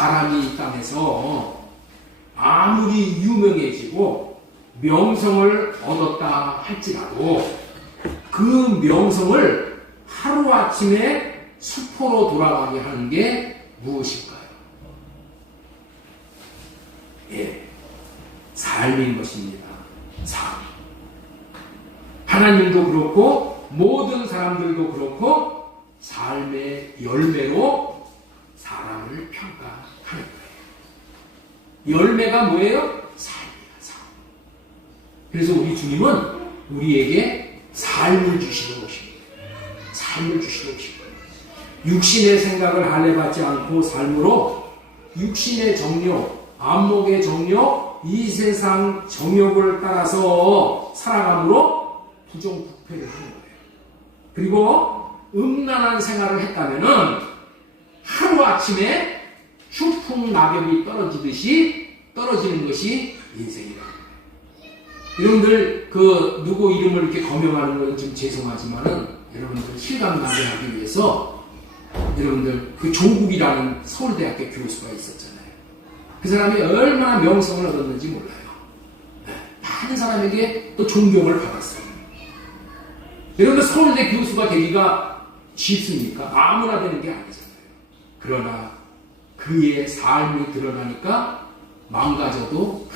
사람이 이 땅에서 아무리 유명해지고 명성을 얻었다 할지라도 그 명성을 하루아침에 수포로 돌아가게 하는 게 무엇일까요? 예, 삶인 것입니다. 삶. 하나님도 그렇고 모든 사람들도 그렇고 삶의 열매로 사람을 평가하는 거예요. 열매가 뭐예요? 삶이야, 삶. 그래서 우리 주님은 우리에게 삶을 주시는 것입니다. 삶을 주시는 것입니다. 육신의 생각을 할애받지 않고 삶으로 육신의 정욕, 안목의 정욕, 이 세상 정욕을 따라서 살아감으로 부정부패를 하는 거예요. 그리고 음란한 생활을 했다면은 하루아침에 추풍 낙엽이 떨어지듯이 떨어지는 것이 인생이다. 여러분들 누구 이름을 이렇게 거명하는 건 좀 죄송하지만은 여러분들 실감나게 하기 위해서 여러분들 조국이라는 서울대학교 교수가 있었잖아요. 그 사람이 얼마나 명성을 얻었는지 몰라요. 많은 사람에게 또 존경을 받았어요. 여러분들 서울대 교수가 되기가 쉽습니까? 아무나 되는 게 아니잖아요. 그러나 그의 삶이 드러나니까 망가져도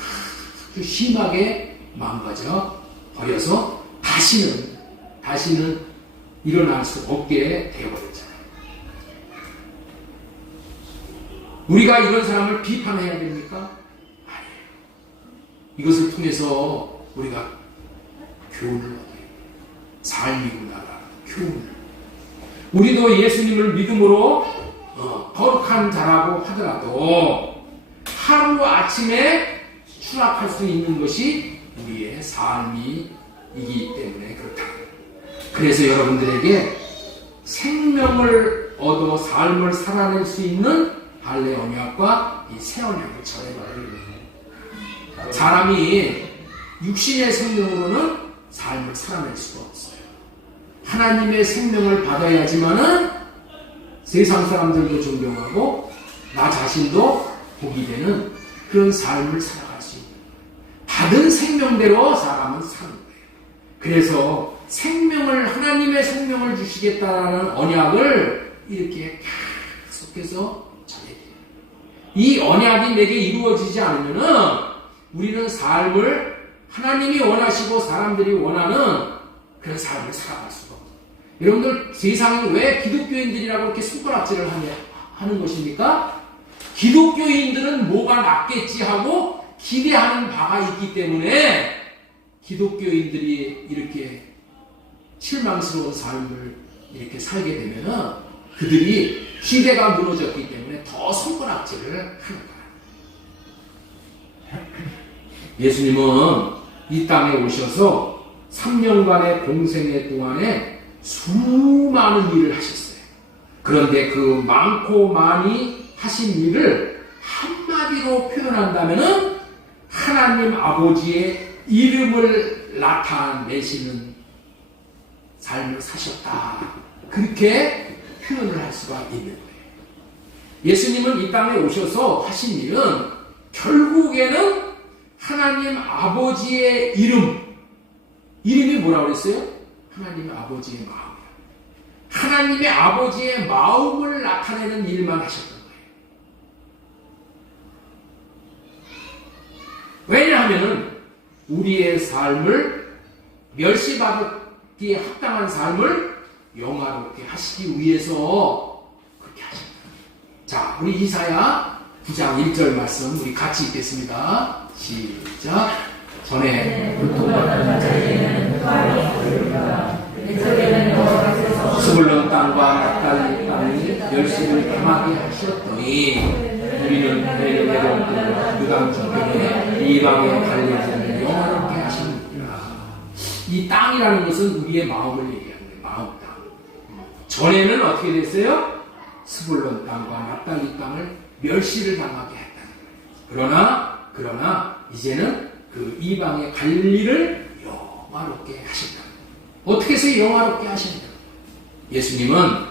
아주 심하게 망가져 버려서 다시는 일어날 수 없게 되어버렸잖아요. 우리가 이런 사람을 비판해야 됩니까? 아니에요. 이것을 통해서 우리가 교훈을 얻어야 돼요. 삶이구나라는 교훈을. 우리도 예수님을 믿음으로 거룩한 자라고 하더라도 하루아침에 추락할 수 있는 것이 우리의 삶이기 때문에 그렇다. 그래서 여러분들에게 생명을 얻어 삶을 살아낼 수 있는 할례 언약과 이 새 언약을 전해봐요. 사람이 육신의 생명으로는 삶을 살아낼 수가 없어요. 하나님의 생명을 받아야지만은 세상 사람들도 존경하고 나 자신도 복이 되는 그런 삶을 살아갈 수 있는, 받은 생명대로 사람은 사는 거예요. 그래서 하나님의 생명을 주시겠다라는 언약을 이렇게 계속해서 전해드려요. 이 언약이 내게 이루어지지 않으면은 우리는 삶을 하나님이 원하시고 사람들이 원하는 그런 삶을 살아갈 수가 없어요. 여러분들 세상이 왜 기독교인들이라고 이렇게 손가락질을 하는 것입니까? 기독교인들은 뭐가 낫겠지 하고 기대하는 바가 있기 때문에 기독교인들이 이렇게 실망스러운 삶을 이렇게 살게 되면은 그들이 기대가 무너졌기 때문에 더 손가락질을 하는 거예요. 예수님은 이 땅에 오셔서 3년간의 공생애 동안에 수많은 일을 하셨어요. 그런데 그 많고 많이 하신 일을 한마디로 표현한다면은 하나님 아버지의 이름을 나타내시는 삶을 사셨다. 그렇게 표현을 할 수가 있는 거예요. 예수님은 이 땅에 오셔서 하신 일은 결국에는 하나님 아버지의 이름이 뭐라고 그랬어요? 하나님 아버지의 마음이에요. 하나님의 아버지의 마음을 나타내는 일만 하셨던 거예요. 왜냐하면 우리의 삶을 멸시받기에 합당한 삶을 영화롭게 하시기 위해서 그렇게 하셨다. 자, 우리 이사야 9장 1절 말씀 우리 같이 읽겠습니다. 시작. 전에 고통받는 자에게는 부활이 있으리라. 내 속에는 여호와께서 스불론 땅과 납달리 땅이 열심을 감하게 하셨더니 우리는 그의 내려오던 유당 중편에 이방에 갈려지는 영화롭게 하시느니라. 이 땅이라는 것은 우리의 마음을 얘기하는 거예요. 마음 땅. 전에는 어떻게 됐어요? 스불론 땅과 납달리 땅을 멸시를 당하게 했다는 거예요. 그러나 이제는 그 이방의 갈리를 영화롭게 하신다. 어떻게 해서 영화롭게 하신다? 예수님은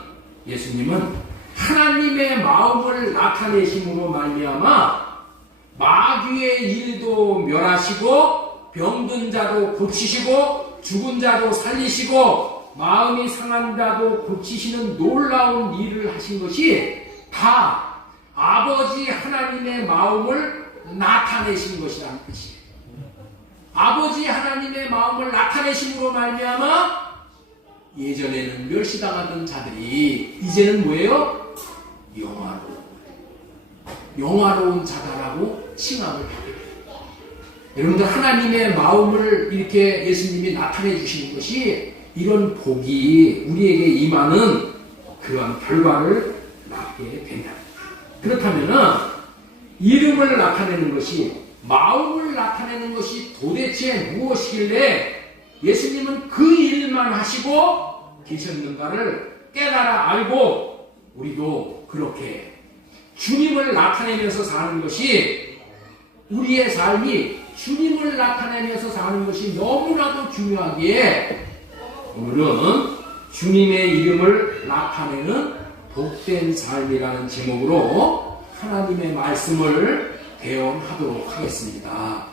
하나님의 마음을 나타내심으로 말미암아 마귀의 일도 멸하시고 병든 자도 고치시고 죽은 자도 살리시고 마음이 상한 자도 고치시는 놀라운 일을 하신 것이 다 아버지 하나님의 마음을 나타내신 것이라는 것이에요. 아버지 하나님의 마음을 나타내심으로 말미암아 예전에는 멸시당하던 자들이 이제는 뭐예요? 영화로운 자다라고 칭함을 받게 됩니다. 여러분들 하나님의 마음을 이렇게 예수님이 나타내 주시는 것이 이런 복이 우리에게 임하는 그런 결과를 낳게 된다. 그렇다면 이름을 나타내는 것이 마음을 나타내는 것이 도대체 무엇이길래 예수님은 그 일만 하시고 계셨는가를 깨달아 알고 우리도 그렇게 주님을 나타내면서 사는 것이 우리의 삶이 주님을 나타내면서 사는 것이 너무나도 중요하기에 오늘은 주님의 이름을 나타내는 복된 삶이라는 제목으로 하나님의 말씀을 대언하도록 하겠습니다.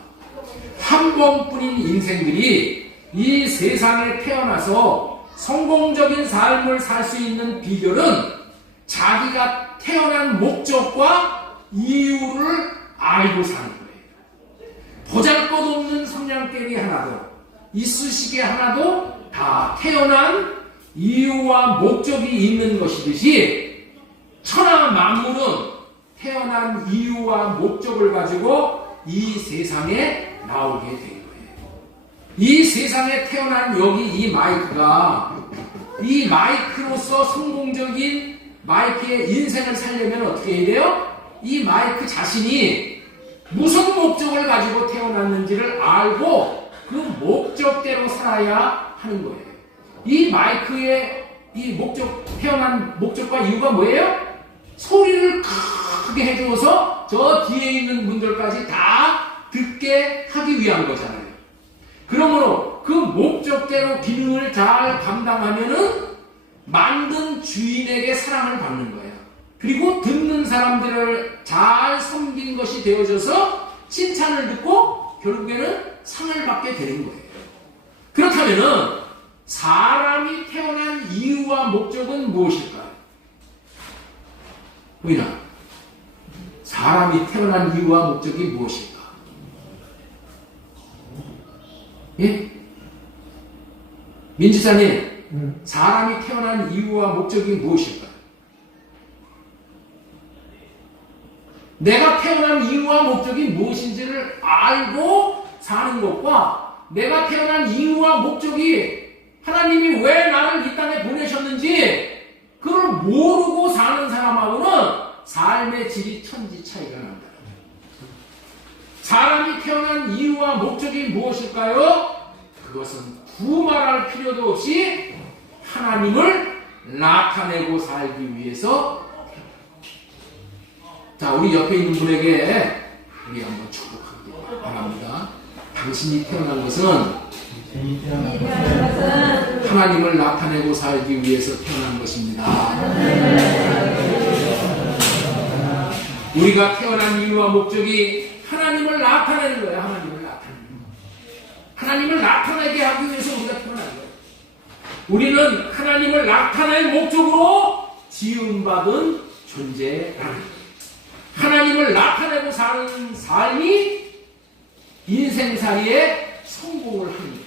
한 번뿐인 인생들이 이 세상에 태어나서 성공적인 삶을 살 수 있는 비결은 자기가 태어난 목적과 이유를 알고 사는 거예요. 보잘것없는 성냥개비 하나도 이쑤시개 하나도 다 태어난 이유와 목적이 있는 것이듯이 천하 만물은 태어난 이유와 목적을 가지고 이 세상에 나오게 된 거예요. 이 세상에 태어난 여기 이 마이크가 이 마이크로서 성공적인 마이크의 인생을 살려면 어떻게 해야 돼요? 이 마이크 자신이 무슨 목적을 가지고 태어났는지를 알고 그 목적대로 살아야 하는 거예요. 이 마이크의 이 태어난 목적과 이유가 뭐예요? 소리를 크게 해주어서 저 뒤에 있는 분들까지 다 듣게 하기 위한 거잖아요. 그러므로 그 목적대로 기능을 잘 감당하면은 만든 주인에게 사랑을 받는 거예요. 그리고 듣는 사람들을 잘 섬긴 것이 되어져서 칭찬을 듣고 결국에는 상을 받게 되는 거예요. 그렇다면은 사람이 태어난 이유와 목적은 무엇일까요? 보이나? 사람이 태어난 이유와 목적이 무엇일까? 예? 민지사님, 사람이 태어난 이유와 목적이 무엇일까? 내가 태어난 이유와 목적이 무엇인지를 알고 사는 것과 내가 태어난 이유와 목적이 하나님이 왜 나를 이 땅에 보내셨는지 그걸 모르고 사는 사람하고는 삶의 질이 천지 차이가 난다. 사람이 태어난 이유와 목적이 무엇일까요? 그것은 두말할 필요도 없이 하나님을 나타내고 살기 위해서. 자, 우리 옆에 있는 분에게 우리 한번 축복하기 바랍니다. 당신이 태어난 것은 하나님을 나타내고 살기 위해서 태어난 것입니다. 우리가 태어난 이유와 목적이 하나님을 나타내는 거예요. 하나님을 나타내게 하기 위해서 우리가 태어난 거예요. 우리는 하나님을 나타낼 목적으로 지음받은 존재라는 거예요. 하나님을 나타내고 사는 삶이 인생살이에 성공을 합니다.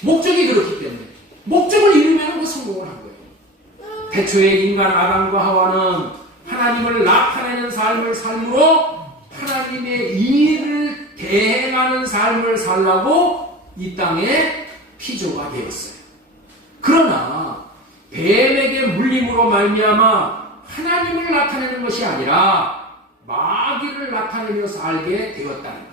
목적이 그렇기 때문에 목적을 이루면 그 성공을 한 거예요. 태초에 인간 아담과 하와는 하나님을 나타내는 삶을 삶으로 하나님의 일을 대행하는 삶을 살라고 이 땅에 피조가 되었어요. 그러나 뱀에게 물림으로 말미암아 하나님을 나타내는 것이 아니라 마귀를 나타내며 살게 되었다는 거예요.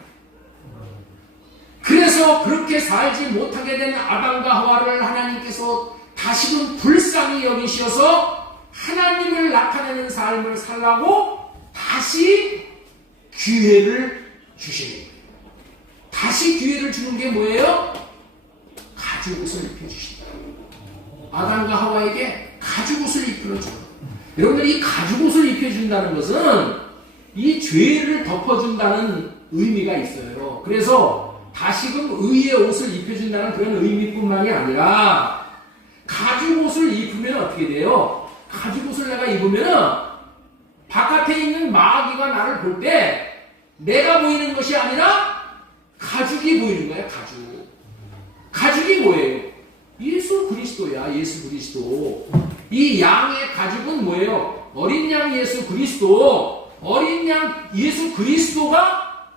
그래서 그렇게 살지 못하게 된 아담과 하와를 하나님께서 다시금 불쌍히 여기셔서 하나님을 나타내는 삶을 살라고 다시 기회를 주시는 거예요. 다시 기회를 주는 게 뭐예요? 가죽옷을 입혀주신다. 아담과 하와에게 가죽옷을 입혀줘. 여러분들 이 가죽옷을 입혀준다는 것은 이 죄를 덮어준다는 의미가 있어요. 그래서 다시금 의의 옷을 입혀준다는 그런 의미뿐만이 아니라 가죽옷을 입으면 어떻게 돼요? 가죽옷을 내가 입으면 바깥에 있는 마귀가 나를 볼 때 내가 보이는 것이 아니라 가죽이 보이는 거야. 가죽이 뭐예요? 예수 그리스도야. 예수 그리스도. 이 양의 가죽은 뭐예요? 어린 양 예수 그리스도. 어린 양 예수 그리스도가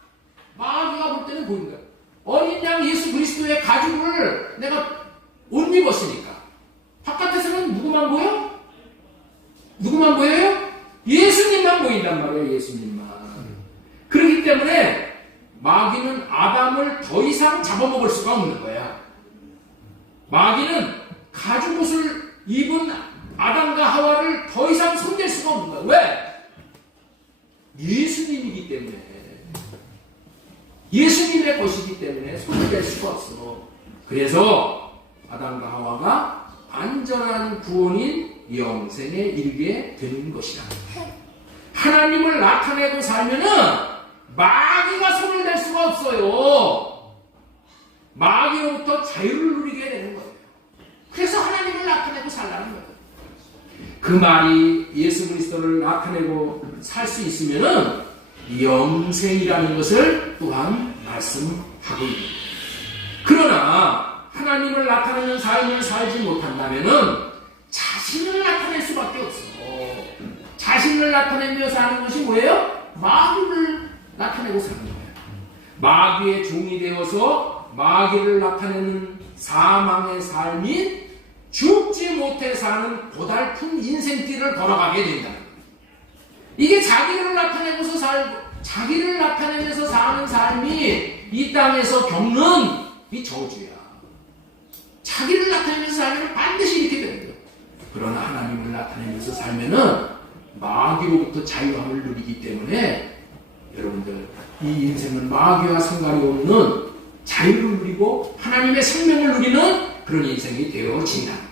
마귀가 볼 때는 보이는 거야. 어린 양 예수 그리스도의 가죽을 내가 옷 입었으니까 바깥에서는 누구만 보여? 누구만 보여요? 예수님만 보인단 말이에요. 예수님만. 그렇기 때문에 마귀는 아담을 더 이상 잡아먹을 수가 없는 거야. 마귀는 가죽옷을 입은 아담과 하와를 더 이상 손댈 수가 없는 거야. 왜? 예수님이기 때문에. 예수님의 것이기 때문에 손댈 수가 없어. 그래서 아담과 하와가 안전한 구원인 영생에 이르게 되는 것이다. 하나님을 나타내고 살면은 마귀가 손을 댈 수가 없어요. 마귀로부터 자유를 누리게 되는 거예요. 그래서 하나님을 나타내고 살라는 거예요. 그 말이 예수 그리스도를 나타내고 살 수 있으면은 영생이라는 것을 또한 말씀하고 있는 거예요. 그러나 하나님을 나타내는 삶을 살지 못한다면은 자신을 나타낼 수밖에 없어. 자신을 나타내며 사는 것이 뭐예요? 마귀를 나타내고 사는 거예요. 마귀의 종이 되어서 마귀를 나타내는 사망의 삶인 죽지 못해 사는 고달픈 인생길을 걸어가게 된다는 거예요. 이게 자기를 나타내면서 사는 삶이 이 땅에서 겪는 이 저주야. 자기를 나타내면서 살면 반드시 이렇게 되는 거예요. 그러나 하나님을 나타내면서 살면은 마귀로부터 자유함을 누리기 때문에 여러분들 이 인생은 마귀와 상관이 없는 자유를 누리고 하나님의 생명을 누리는 그런 인생이 되어진다는 거예요.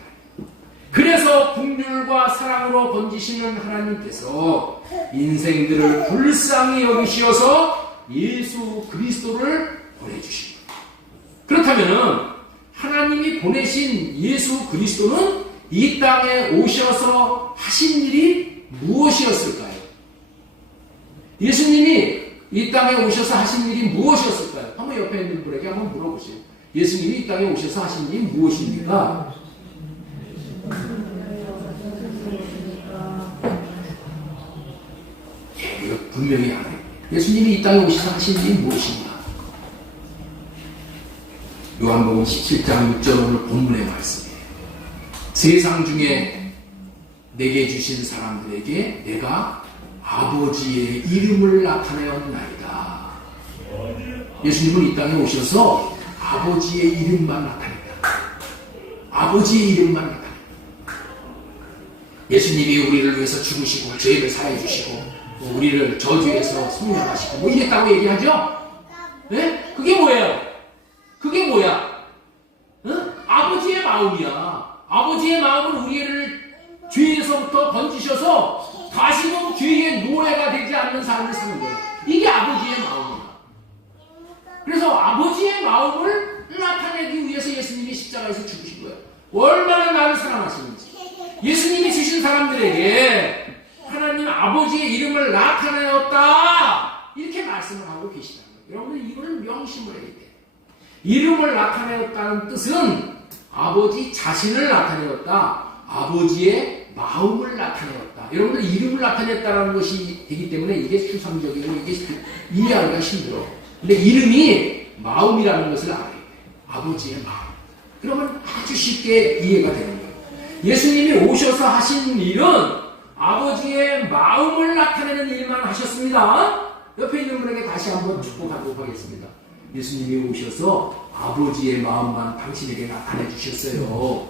그래서 긍휼과 사랑으로 건지시는 하나님께서 인생들을 불쌍히 여기시어서 예수 그리스도를 보내주십니다. 그렇다면 하나님이 보내신 예수 그리스도는 이 땅에 오셔서 하신 일이 무엇이었을까요? 예수님이 이 땅에 오셔서 하신 일이 무엇이었을까요? 한번 옆에 있는 분에게 한번 물어보세요. 예수님이 이 땅에 오셔서 하신 일이 무엇입니까? 이거 분명히 알아요. 예수님이 이 땅에 오셔서 하신 일이 무엇입니까? 요한복음 17장 6절 오늘 본문의 말씀이에요. 세상 중에 내게 주신 사람들에게 내가 아버지의 이름을 나타내었나이다. 예수님은 이 땅에 오셔서 아버지의 이름만 나타냈다. 아버지의 이름만 나타냈다. 예수님이 우리를 위해서 죽으시고 죄를 사해 주시고 우리를 저주에서 속량하시고 뭐 이랬다고 얘기하죠? 네? 그게 뭐예요? 그게 뭐야? 응? 아버지의 마음이야. 아버지의 마음은 우리를 죄에서부터 건지셔서 다시금 죄의 노예가 되지 않는 삶을 사는 거예요. 이게 아버지의 마음이야. 그래서 아버지의 마음을 나타내기 위해서 예수님이 십자가에서 죽으신 거예요. 얼마나 나를 사랑하시는지. 예수님이 주신 사람들에게 하나님 아버지의 이름을 나타내었다. 이렇게 말씀을 하고 계시다는 거예요. 여러분들 이거는 명심을 해야 돼요. 이름을 나타내었다는 뜻은 아버지 자신을 나타내었다. 아버지의 마음을 나타내었다. 여러분들 이름을 나타냈다는 것이 되기 때문에 이게 추상적이고 이게 이해하기가 힘들어. 근데 이름이 마음이라는 것을 알아야 돼. 아버지의 마음. 그러면 아주 쉽게 이해가 되는 거예요. 예수님이 오셔서 하신 일은 아버지의 마음을 나타내는 일만 하셨습니다. 옆에 있는 분에게 다시 한번 축복하도록 하겠습니다. 예수님이 오셔서 아버지의 마음만 당신에게 나타내 주셨어요.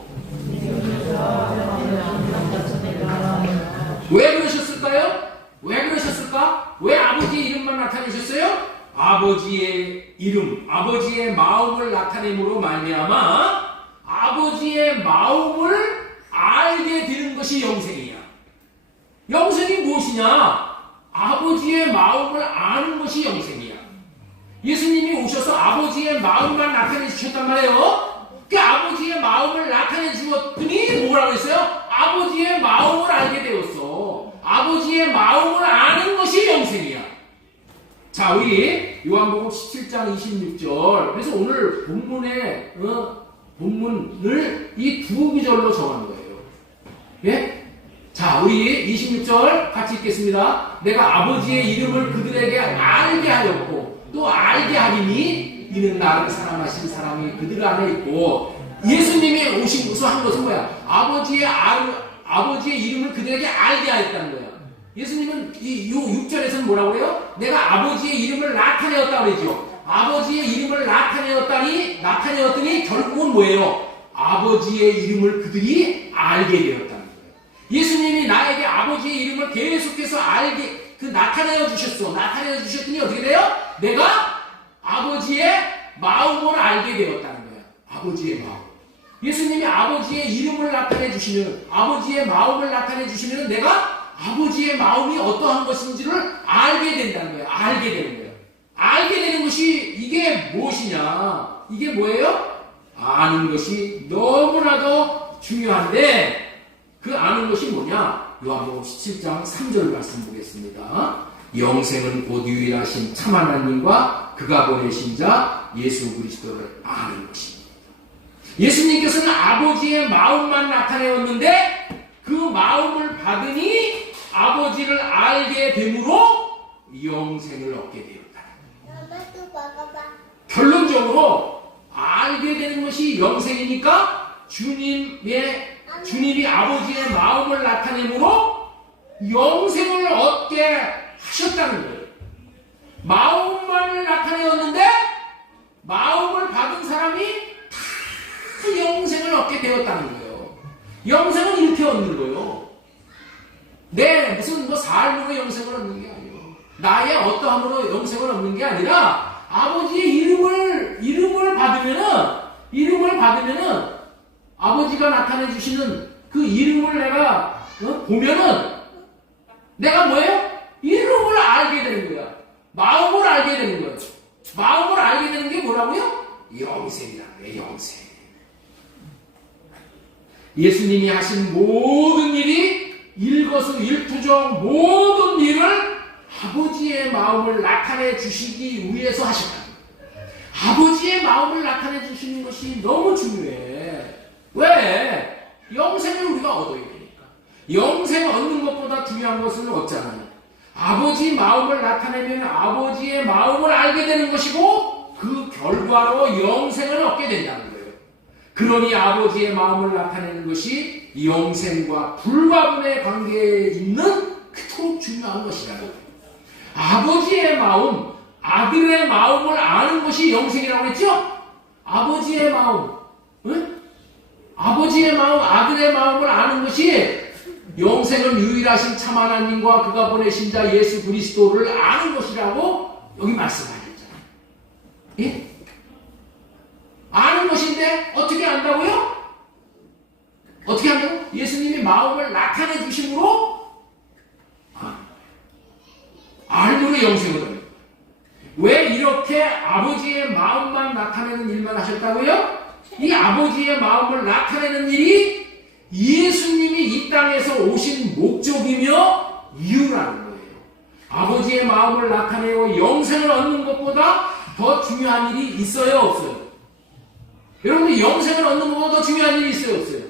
왜 그러셨을까요? 왜 그러셨을까? 왜 아버지의 이름만 나타내셨어요? 아버지의 이름, 아버지의 마음을 나타냄으로 말미암아 아버지의 마음을 알게 되는 것이 영생이야. 마음을 아는 것이 영생이야. 예수님이 오셔서 아버지의 마음만 나타내 주셨단 말이에요. 그 아버지의 마음을 나타내 주었더니 뭐라고 했어요? 아버지의 마음을 알게 되었어. 아버지의 마음을 아는 것이 영생이야. 자, 우리 요한복음 17장 26절. 그래서 오늘 본문에 본문을 이 두 구절로 정한 거예요. 예? 자, 우리 26절 같이 읽겠습니다. 내가 아버지의 이름을 그들에게 알게 하였고 또 알게 하리니 이는 나를 사랑하신 사람이 그들 안에 있고. 예수님이 오신 것을 한 것은 뭐야? 아버지의 이름을 그들에게 알게 하였다는 거야. 예수님은 이 6절에서는 뭐라고 그래요? 내가 아버지의 이름을 나타내었다 그러죠. 아버지의 이름을 나타내었더니 결국은 뭐예요? 아버지의 이름을 그들이 알게 되었다는 거예요. 예수님이 나에게 아버지의 이름을 계속해서 나타내어 주셨어. 나타내어 주셨더니 어떻게 돼요? 내가 아버지의 마음을 알게 되었다는 거예요. 아버지의 마음. 예수님이 아버지의 이름을 나타내 주시면, 아버지의 마음을 나타내 주시면 내가 아버지의 마음이 어떠한 것인지를 알게 된다는 거예요. 알게 되는 거예요. 알게 되는 것이 이게 무엇이냐? 이게 뭐예요? 아는 것이 너무나도 중요한데 그 아는 것이 뭐냐? 요한복음 17장 3절 말씀 보겠습니다. 영생은 곧 유일하신 참 하나님과 그가 보내신 자 예수 그리스도를 아는 것입니다. 예수님께서는 아버지의 마음만 나타내었는데 그 마음을 받으니 아버지를 알게 됨으로 영생을 얻게 되었다. 결론적으로 알게 되는 것이 영생이니까 주님이 아버지의 마음을 나타내므로 영생을 얻게 하셨다는 거예요. 마음만을 나타내었는데 마음을 받은 사람이 다 영생을 얻게 되었다는 거예요. 영생은 이렇게 얻는 거예요. 무슨 삶으로 영생을 얻는 게 아니에요. 나의 어떠함으로 영생을 얻는 게 아니라 아버지의 이름을 받으면은 아버지가 나타내 주시는 그 이름을 내가 보면은 내가 뭐예요? 이름을 알게 되는 거야. 마음을 알게 되는 거예요. 마음을 알게 되는 게 뭐라고요? 영생이라는 거예요. 영생. 예수님이 하신 모든 일이 일거수일투족 모든 일을 아버지의 마음을 나타내 주시기 위해서 하셨다. 아버지의 마음을 나타내 주시는 것이 너무 중요해. 왜? 영생을 우리가 얻어야 되니까. 영생 얻는 것보다 중요한 것은 없잖아요. 아버지 마음을 나타내면 아버지의 마음을 알게 되는 것이고 그 결과로 영생을 얻게 된다는 거예요. 그러니 아버지의 마음을 나타내는 것이 영생과 불가분의 관계에 있는 그토록 중요한 것이라는 거예요. 아버지의 마음, 아들의 마음을 아는 것이 영생이라고 했죠? 아버지의 마음, 응? 아버지의 마음, 아들의 마음을 아는 것이 영생은 유일하신 참 하나님과 그가 보내신 자 예수 그리스도를 아는 것이라고 여기 말씀하셨잖아요. 예? 아는 것인데 어떻게 안다고요? 어떻게 한다고? 예수님이 마음을 나타내 주심으로 알므로 영생을 얻어요. 왜 이렇게 아버지의 마음만 나타내는 일만 하셨다고요? 이 아버지의 마음을 나타내는 일이 예수님이 이 땅에서 오신 목적이며 이유라는 거예요. 아버지의 마음을 나타내어 영생을 얻는 것보다 더 중요한 일이 있어요, 없어요? 여러분들 영생을 얻는 것보다 더 중요한 일이 있어요, 없어요?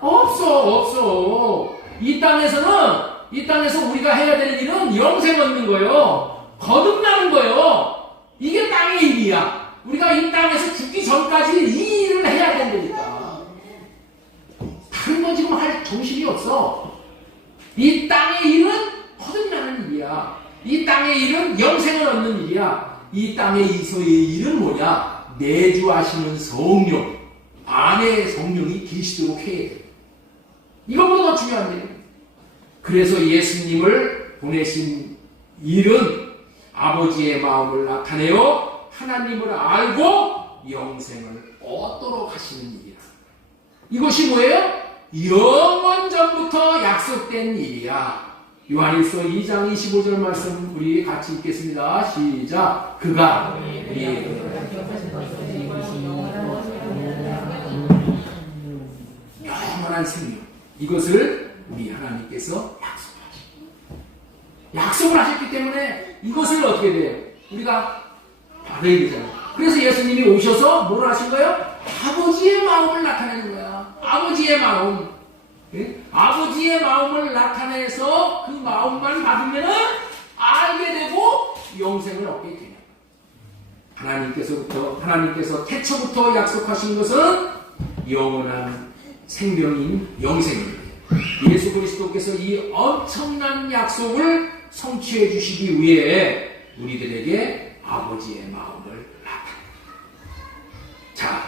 없어. 이 땅에서 우리가 해야 되는 일은 영생 얻는 거예요. 거듭나는 거예요. 이게 땅의 일이야. 우리가 이 땅에서 죽기 전까지 이 일을 해야 된다니까. 다른 건 지금 할 정신이 없어. 이 땅의 일은 거듭나는 일이야. 이 땅의 일은 영생을 얻는 일이야. 이 땅에서의 일은 뭐냐? 내주하시는 성령, 안에 성령이 계시도록 해야 돼. 이거보다 더 중요한 일이에요. 그래서 예수님을 보내신 일은 아버지의 마음을 나타내어 하나님을 알고 영생을 얻도록 하시는 일이라. 이것이 뭐예요? 영원전부터 약속된 일이야. 요한일서 2장 25절 말씀 우리 같이 읽겠습니다. 시작. 그가 우리에게 영원한 생명, 이것을 우리 하나님께서 약속을 하셨기 때문에 이것을 어떻게 돼요? 우리가 받아야 되잖아요. 그래서 예수님이 오셔서 뭘 하신 거예요? 아버지의 마음을 나타내는 거야. 아버지의 마음. 예? 아버지의 마음을 나타내서 그 마음만 받으면 알게 되고 영생을 얻게 돼요. 하나님께서 태초부터 약속하신 것은 영원한 생명인 영생입니다. 예수 그리스도께서 이 엄청난 약속을 성취해 주시기 위해 우리들에게 아버지의 마음을 나타냅니다. 자,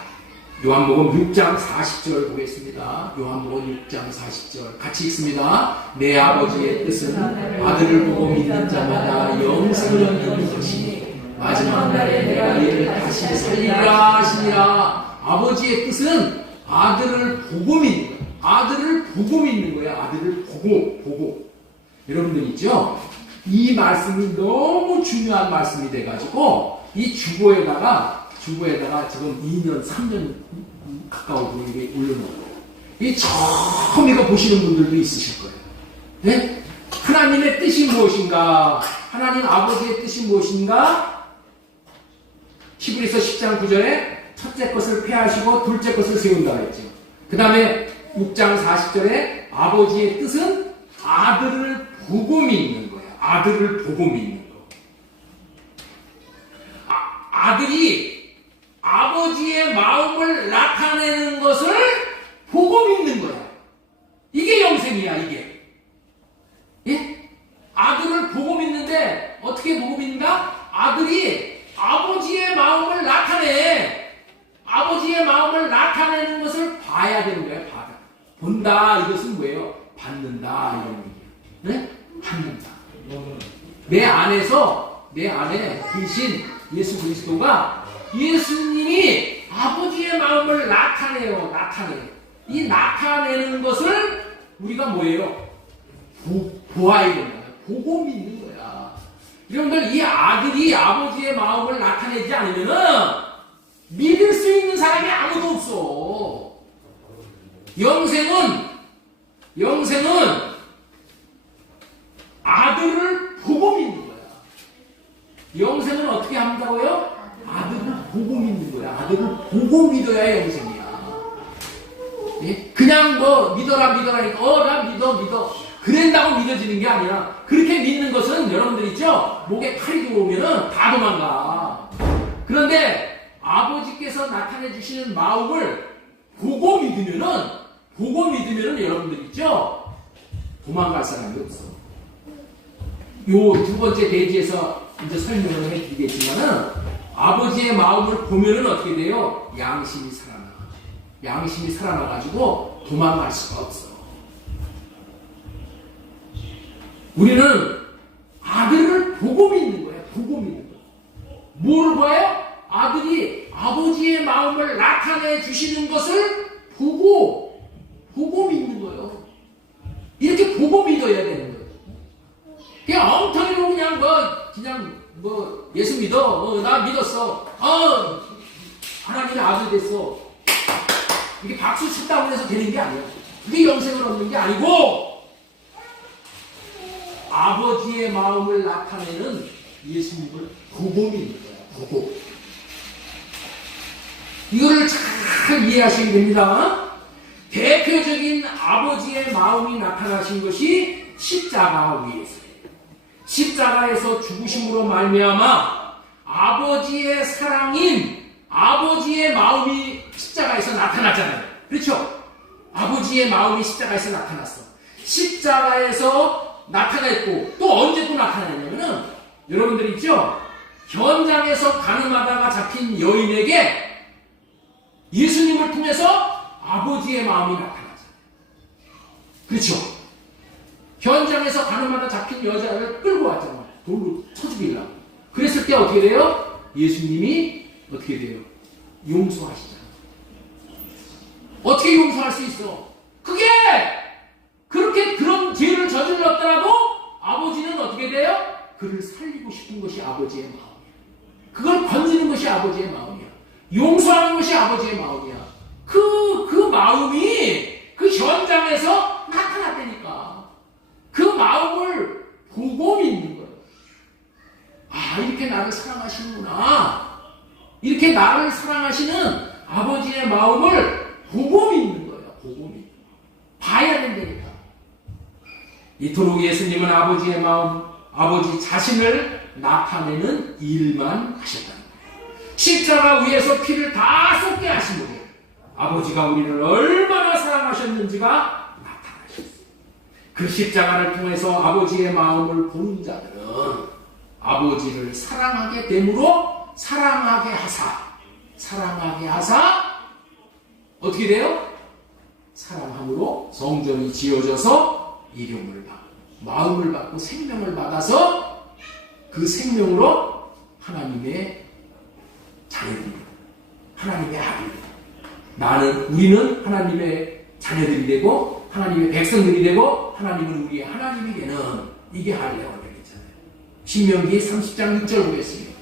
요한복음 6장 40절 보겠습니다. 요한복음 6장 40절 같이 읽습니다. 내 아버지의 뜻은 아들을 보고 믿는 자마다 영생을 얻는 것이니 마지막 날에 내가 이를 다시 살리라 하시니라. 아버지의 뜻은 아들을 보고 믿는 거예요. 아들을 보고 믿는 거예요. 아들을 보고. 여러분들 있죠? 이 말씀이 너무 중요한 말씀이 돼가지고 이 주보에다가 지금 2년, 3년 가까워 이게 올려놓고 이 처음 이거 보시는 분들도 있으실 거예요. 네? 하나님의 뜻이 무엇인가? 하나님 아버지의 뜻이 무엇인가? 히브리서 10장 9절에 첫째 것을 폐하시고 둘째 것을 세운다 했죠. 그 다음에 6장 40절에 아버지의 뜻은 아들을 보고 믿는 거예요. 아들을 보고 믿는 거. 아들이 아버지의 마음을 나타내는 것을 보고 믿는 거야. 이게 영생이야, 이게. 예? 아들을 보고 믿는데 어떻게 보고 믿는가? 아들이 아버지의 마음을 나타내. 아버지의 마음을 나타내는 것을 봐야 되는 거야. 본다. 이것은 뭐예요? 받는다. 이런 얘기야. 네? 받는다. 내 안에 계신 예수 그리스도가 예수님이 아버지의 마음을 나타내요. 이 나타내는 것을 우리가 뭐예요? 보아야 된다. 보고 믿는 거야. 여러분들, 이 아들이 아버지의 마음을 나타내지 않으면은 믿을 수 있는 사람이 아무도 없어. 영생은 아들을 보고 믿는 거야. 영생은 어떻게 한다고요? 아들을 보고 믿는 거야. 아들을 보고 믿어야 영생이야. 예? 그냥 뭐 믿어라니까 나 믿어 그런다고 믿어지는 게 아니라, 그렇게 믿는 것은 여러분들 있죠? 목에 칼이 들어오면은 다 도망가. 그런데 아버지께서 나타내 주시는 마음을 보고 믿으면은 여러분들 있죠? 도망갈 사람이 없어. 요 두 번째 페이지에서 이제 설명을 해드리겠지만은, 아버지의 마음을 보면은 어떻게 돼요? 양심이 살아나가지고 도망갈 수가 없어. 우리는 아들을 보고 믿는 거야. 뭐를 봐요? 아들이 아버지의 마음을 나타내 주시는 것을 보고 믿는 거예요. 이렇게 보고 믿어야 되는 거예요. 그냥 엉터리로 그냥 예수 믿어. 나 믿었어. 하나님의 아들 됐어. 이게 박수 쳤다고 해서 되는 게 아니에요. 그게 영생을 얻는 게 아니고, 아버지의 마음을 나타내는 예수님을 보고 믿는 거야. 이거를 잘 이해하셔야 됩니다. 대표적인 아버지의 마음이 나타나신 것이 십자가 위에서예요. 십자가에서 죽으심으로 말미암아 아버지의 사랑인 아버지의 마음이 십자가에서 나타났잖아요. 그렇죠? 아버지의 마음이 십자가에서 나타났어. 십자가에서 나타났고, 또 언제 또 나타나냐면은, 여러분들 있죠? 현장에서 가늠하다가 잡힌 여인에게 예수님을 통해서 아버지의 마음이 나타나잖아요. 그렇죠? 현장에서 가늠하다 잡힌 여자를 끌고 왔잖아요. 돌로 쳐 죽이려고. 그랬을 때 어떻게 돼요? 예수님이 어떻게 돼요? 용서하시잖아요. 어떻게 용서할 수 있어? 그게 그렇게 그런 죄를 저질렀더라도 그를 살리고 싶은 것이 아버지의 마음이야. 그걸 건지는 것이 아버지의 마음이야. 용서하는 것이 아버지의 마음이야. 그 마음이 그 현장에서 나타났다니까. 그 마음을 보고 믿는 거예요. 아, 이렇게 나를 사랑하시는구나. 이렇게 나를 사랑하시는 아버지의 마음을 보고 믿는 거예요. 보고 믿는 거예요. 봐야 된다니까. 이토록 예수님은 아버지의 마음, 아버지 자신을 나타내는 일만 하셨다는 거예요. 십자가 위에서 피를 다 쏟게 하심으로 아버지가 우리를 얼마나 사랑하셨는지가 나타나셨어요. 그 십자가를 통해서 아버지의 마음을 보는 자들은 아버지를 사랑하게 됨으로 사랑하게 하사 어떻게 돼요? 사랑함으로 성전이 지어져서 이름을 받고 마음을 받고 생명을 받아서 그 생명으로 하나님의 자녀들입니다. 하나님의 아들입니다. 우리는 하나님의 자녀들이 되고 하나님의 백성들이 되고 하나님은 우리의 하나님이 되는 이게 할례와 되겠잖아요. 신명기 30장 6절 보겠습니다.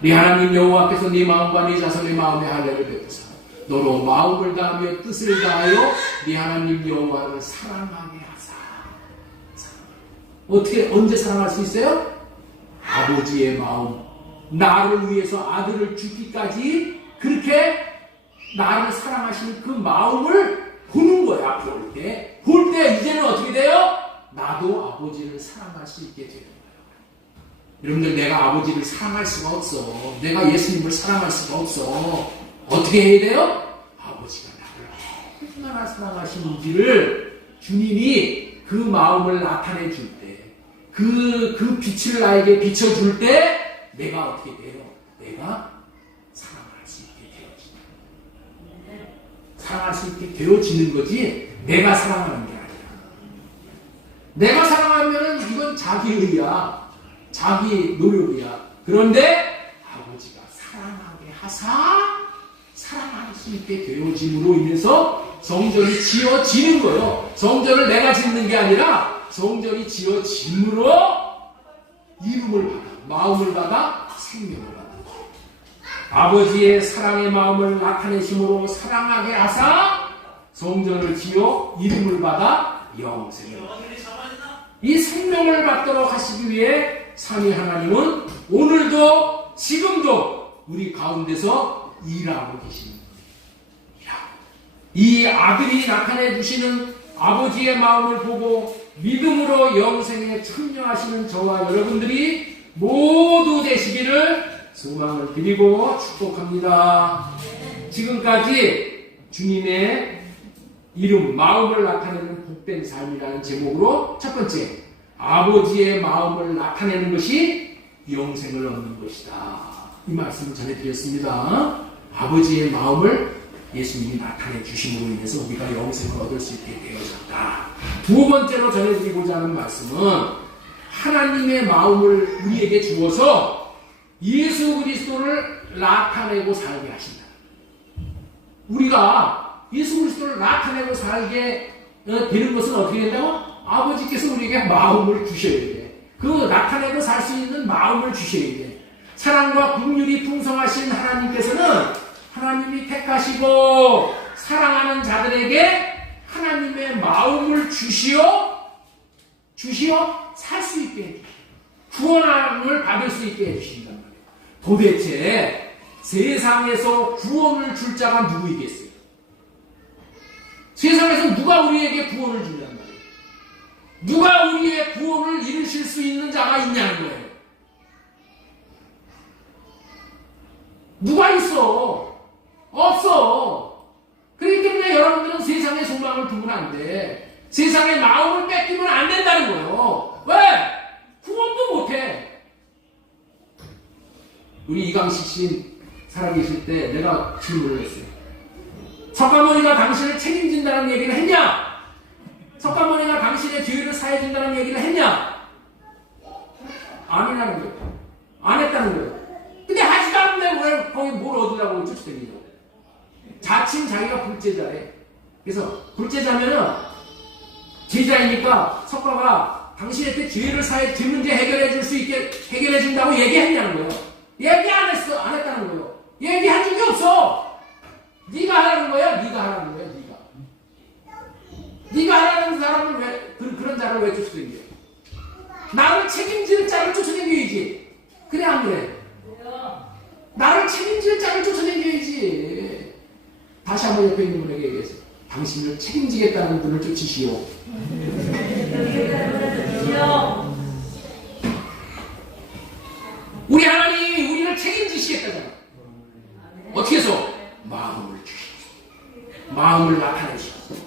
네 하나님 여호와께서 네 마음과 네 자손의 마음에 할례를 베푸사 너로 마음을 다하며 뜻을 다하여 네 하나님 여호와를 사랑하게 하사. 어떻게 언제 사랑할 수 있어요? 아버지의 마음, 나를 위해서 아들을 주기까지 그렇게 나를 사랑하시는 그 마음을 보는 거야. 볼 때 이제는 어떻게 돼요? 나도 아버지를 사랑할 수 있게 되는 거예요. 여러분들, 내가 아버지를 사랑할 수가 없어. 내가 예수님을 사랑할 수가 없어. 어떻게 해야 돼요? 아버지가 나를 얼마나 사랑하시는지를 주님이 그 마음을 나타내 줄 때, 그 빛을 나에게 비춰줄 때 내가 어떻게 돼요? 내가 사랑할 수 있게 되어지는, 사랑할 수 있게 되어지는 거지 내가 사랑하는 게 아니야. 내가 사랑하면 이건 자기의야, 자기 노력이야. 그런데 아버지가 사랑하게 하사 사랑할 수 있게 되어짐으로 인해서 성전이 지어지는 거예요. 성전을 내가 짓는 게 아니라 성전이 지어짐으로 이름을 받아, 마음을 받아, 생명을 받아. 아버지의 사랑의 마음을 나타내심으로 사랑하게 하사 성전을 지어 이름을 받아 영생을 받아. 이 생명을 받도록 하시기 위해 삼위 하나님은 오늘도 지금도 우리 가운데서 일하고 계십니다. 이 아들이 나타내 주시는 아버지의 마음을 보고 믿음으로 영생에 참여하시는 저와 여러분들이 모두 되시기를 소망을 드리고 축복합니다. 지금까지 주님의 이름, 마음을 나타내는 복된 삶이라는 제목으로 첫 번째, 아버지의 마음을 나타내는 것이 영생을 얻는 것이다. 이 말씀을 전해드렸습니다. 아버지의 마음을 예수님이 나타내 주심으로 인해서 우리가 영생을 얻을 수 있게 되어졌다. 두 번째로 전해드리고자 하는 말씀은 하나님의 마음을 우리에게 주어서 예수 그리스도를 나타내고 살게 하신다. 우리가 예수 그리스도를 나타내고 살게 되는 것은 어떻게 된다고? 아버지께서 우리에게 마음을 주셔야 돼. 그 나타내고 살 수 있는 마음을 주셔야 돼. 사랑과 긍휼이 풍성하신 하나님께서는 하나님이 택하시고 사랑하는 자들에게 하나님의 마음을 주시어 살 수 있게 해주시고 구원을 받을 수 있게 해주신단 말이에요. 도대체 세상에서 구원을 줄 자가 누구이겠어요? 세상에서 누가 우리에게 구원을 준단 말이에요? 누가 우리의 구원을 이루실 수 있는 자가 있냐는 거예요. 누가 있어? 없어. 그렇기 때문에 여러분들은 세상의 소망을 두면 안 돼. 세상의 마음을 뺏기면 안 된다는 거예요. 왜? 구원도 못해. 우리 이강식 씨 살아계실 때 내가 질문을 했어요. 석가모니가 당신을 책임진다는 얘기를 했냐? 석가모니가 당신의 죄를 사해준다는 얘기를 했냐? 아니라는 거예요. 안 했다는 거예요. 근데 하지도 않는데 왜 거기 뭘 얻으라고 쫓아다니냐고. 자칭 자기가 불제자래. 그래서 불제자면은 제자이니까 석가가 당신한테 죄를 사해 죄 문제 해결해 줄 수 있게 해결해 준다고 얘기했냐는 거예요. 얘기 안 했어. 안 했다는 거예요. 얘기한 적이 없어. 네가 하라는 거야. 네가 하라는 거야. 네가 하라는 사람을 왜 그런 자를 왜 쫓아다녀? 나를 책임질 자를 쫓아다녀야지. 그래 안 그래? 나를 책임질 자를 쫓아다녀야지. 다시 한번 옆에 있는 분에게 얘기해서 당신을 책임지겠다는 분을 쫓으시오. 우리 하나님이 우리를 책임지시겠다잖아. 어떻게 해서? 마음을 주시옵소서. 마음을 나타내시옵소서.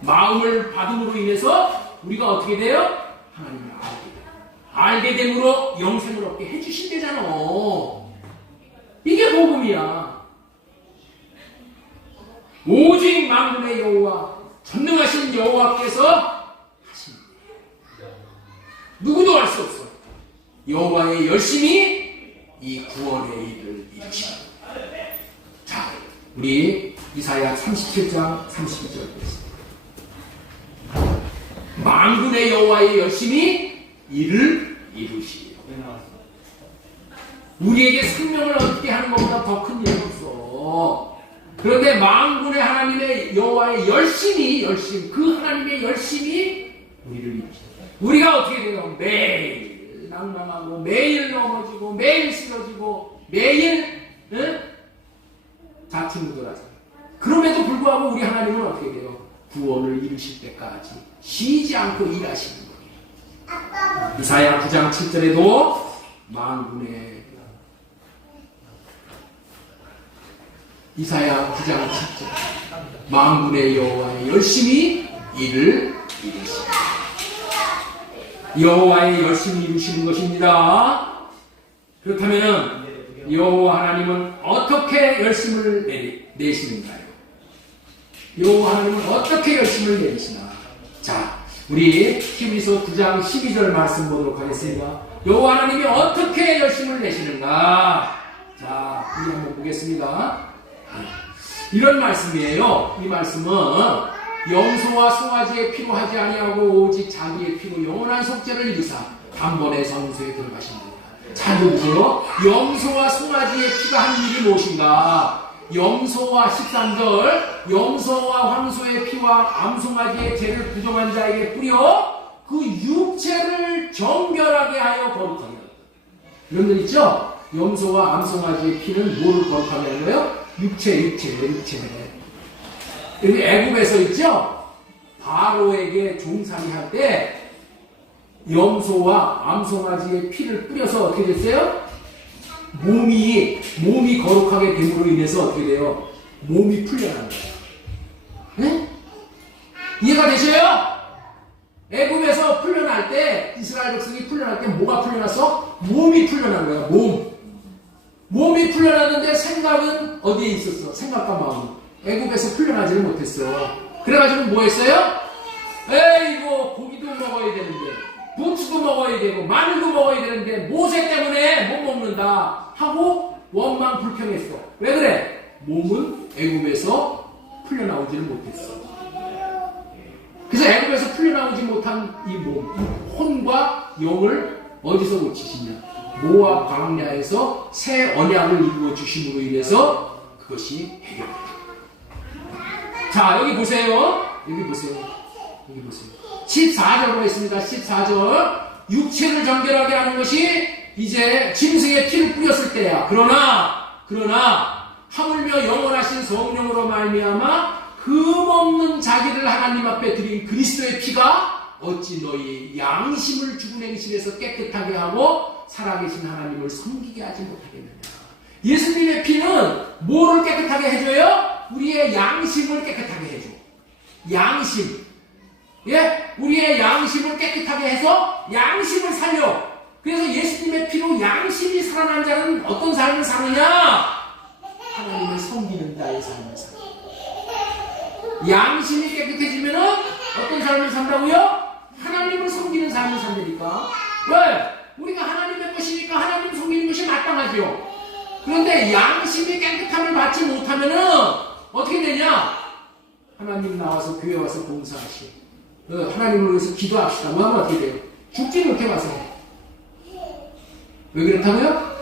마음을 받음으로 인해서 우리가 어떻게 돼요? 하나님을 알게 돼요. 알게 됨으로 영생을 얻게 해주신대잖아. 이게 복음이야. 오직 만군의 여호와 전능하신 여호와께서 하십니다. 누구도 알 수 없어. 여호와의 열심히 이 구원의 일을 이루십니다. 자, 우리 이사야 37장 32절 보겠습니다. 만군의 여호와의 열심히 일을 이루시오. 우리에게 생명을 얻게 하는 것보다 더 큰 일이 없어. 그런데 만군의 하나님의 여호와의 열심히 그 하나님의 열심히 우리를 이루시오. 우리가 어떻게 돼요? 매일 낭망하고 매일 넘어지고 매일 쓰러지고 매일 자충우돌하죠. 그럼에도 불구하고 우리 하나님은 어떻게 돼요? 구원을 이루실 때까지 쉬지 않고 일하시는 거예요. 이사야 9장 7절에도 만군의 이사야 9장 7절 만군의 여호와의 열심히 일을 이루시라. 여호와의 열심히 이루시는 것입니다. 그렇다면 여호와 하나님은 어떻게 열심을 내시는가요? 여호와 하나님은 어떻게 열심을 내시나? 자, 우리 히브리서 9장 12절 말씀 보도록 하겠습니다. 여호와 하나님이 어떻게 열심을 내시는가? 자, 우리 한번 보겠습니다. 이런 말씀이에요. 이 말씀은 염소와 송아지의 피로 하지 아니하고 오직 자기의 피로 영원한 속죄를 이루사 단번에 성소에 들어가십니다. 잘 보세요. 염소와 송아지의 피가 한 일이 무엇인가? 염소와 13절 염소와 황소의 피와 암송아지의 죄를 부정한 자에게 뿌려 그 육체를 정결하게 하여 거룩하게 하였다. 이런 일 있죠? 염소와 암송아지의 피는 뭐를 거룩하게 하는 거예요? 육체. 여기 애굽에서 있죠? 바로에게 종살이 할 때 염소와 암송아지의 피를 뿌려서 어떻게 됐어요? 몸이 거룩하게 됨으로 인해서 어떻게 돼요? 몸이 풀려나는 거예요. 네? 이해가 되셔요? 애굽에서 풀려날 때 이스라엘 백성이 풀려날 때 뭐가 풀려났어? 몸이 풀려난 거야. 몸이 풀려났는데 생각은 어디에 있었어? 생각과 마음. 애굽에서 풀려나지를 못했어. 그래가지고 뭐 했어요? 에이고 고기도 먹어야 되는데 부추도 먹어야 되고 마늘도 먹어야 되는데 모세 때문에 못 먹는다 하고 원망 불평했어. 왜 그래? 몸은 애굽에서 풀려나오지를 못했어. 그래서 애굽에서 풀려나오지 못한 이 몸, 이 혼과 영을 어디서 고치시냐? 모압 광야에서 새 언약을 이루어 주심으로 인해서 그것이 해결됩니다. 자, 여기 보세요. 14절 보겠습니다. 14절 육체를 정결하게 하는 것이 이제 짐승의 피를 뿌렸을 때야. 그러나 하물며 영원하신 성령으로 말미암아 흠없는 자기를 하나님 앞에 드린 그리스도의 피가 어찌 너희 양심을 죽은 행실에서 깨끗하게 하고 살아계신 하나님을 섬기게 하지 못하겠느냐. 예수님의 피는 뭐를 깨끗하게 해줘요? 우리의 양심을 깨끗하게 해줘. 양심. 예? 우리의 양심을 깨끗하게 해서 양심을 살려. 그래서 예수님의 피로 양심이 살아난 자는 어떤 삶을 사느냐? 하나님을 섬기는 자의 삶을 살아. 양심이 깨끗해지면은 어떤 삶을 산다고요? 하나님을 섬기는 삶을 산다니까. 왜? 우리가 하나님의 것이니까 하나님 섬기는 것이 마땅하죠. 그런데 양심이 깨끗함을 받지 못하면은 어떻게 되냐? 하나님 나와서 교회 와서 봉사하시고 하나님을 위해서 기도합시다. 뭐 하면 어떻게 돼요? 죽지 못해 와서. 왜 그렇다고요?